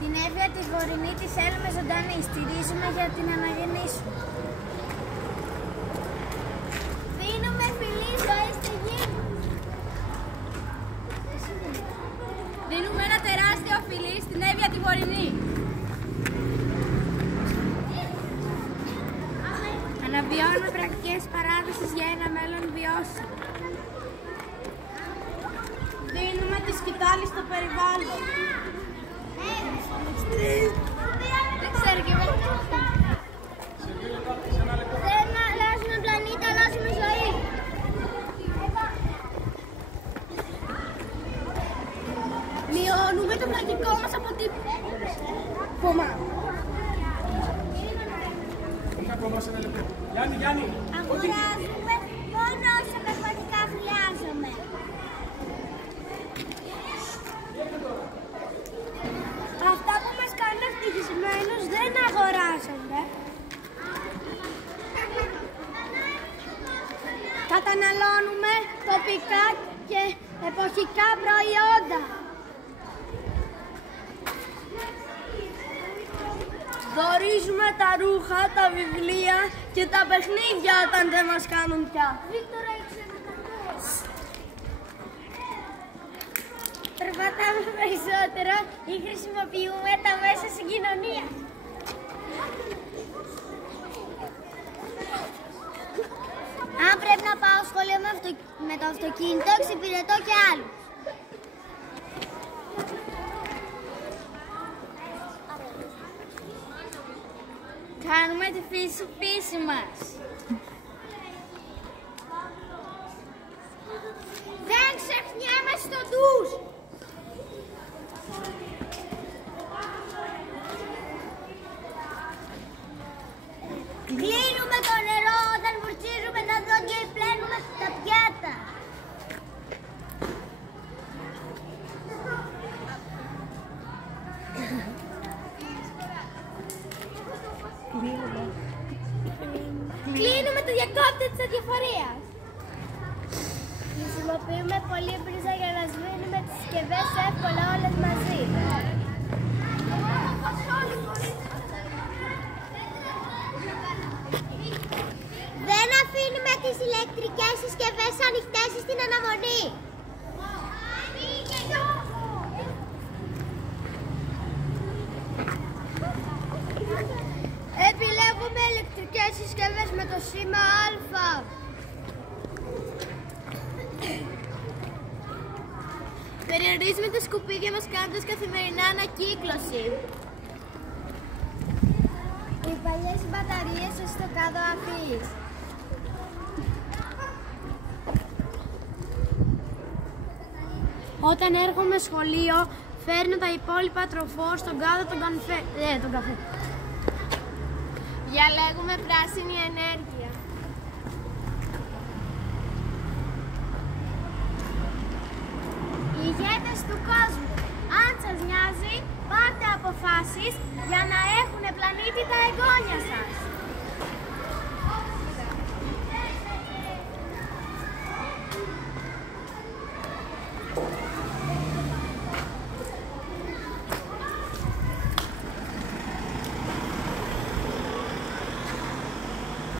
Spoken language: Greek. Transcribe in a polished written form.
Την Εύβοια τη Βορεινή τη θέλουμε ζωντανή. Στηρίζουμε για την αναγεννή σου. Δίνουμε φιλή ζωή στη γη. Δίνουμε ένα τεράστιο φιλί στην Εύβοια τη Βορεινή. Αναβιώνουμε πρακτικές παράδοσης για ένα μέλλον βιώσιμο. Δίνουμε τη σκητάλη στο περιβάλλον. Δεν ξέρω και εγώ. Δεν αλλάζουμε πλανήτη, αλλάζουμε ζωή. Μειώνουμε το πλανητικό μας αποτύπωμα. Γιάννη. Αγοράζουμε μόνο όσα πραγματικά χρειάζομαι. Αυτά που μας κάνουν ευτυχισμένους δεν αγοράζονται. Καταναλώνουμε τοπικά και εποχικά προϊόντα. Δωρίζουμε τα ρούχα, τα βιβλία και τα παιχνίδια όταν δεν μας κάνουν πια. Περπατάμε περισσότερο ή χρησιμοποιούμε τα μέσα συγκοινωνίας. Αν πρέπει να πάω σχολείο με το αυτοκίνητο, εξυπηρετώ και άλλους. Κάνουμε τη φύση μας. Δεν ξεχνιέμαι στο ντους. Κλείνουμε το νερό όταν βουρτσίζουμε τα δόντια ή πλένουμε τα πιάτα. Κλείνουμε το διακόπτη της αδιαφορίας. Χρησιμοποιούμε πολύ πρίζα για να σβήνουμε τις συσκευές εύκολα όλες μαζί. Δεν αφήνουμε τις ηλεκτρικές συσκευές ανοιχτές στην αναμονή. Επιλέγουμε ηλεκτρικές συσκευές με το σήμα Α. Περιορίζουμε τα σκουπίδια μας κάνοντας καθημερινά ανακύκλωση. Οι παλιές μπαταρίες στο κάτω αφής. Όταν έρχομαι σχολείο, φέρνω τα υπόλοιπα τροφό στον κάδο τον καφέ. Διαλέγουμε πράσινη ενέργεια. Οι ηγέτες του κόσμου, αν σας νοιάζει, πάρτε αποφάσεις για να έχουν πλανήτη τα εγγόνια σας.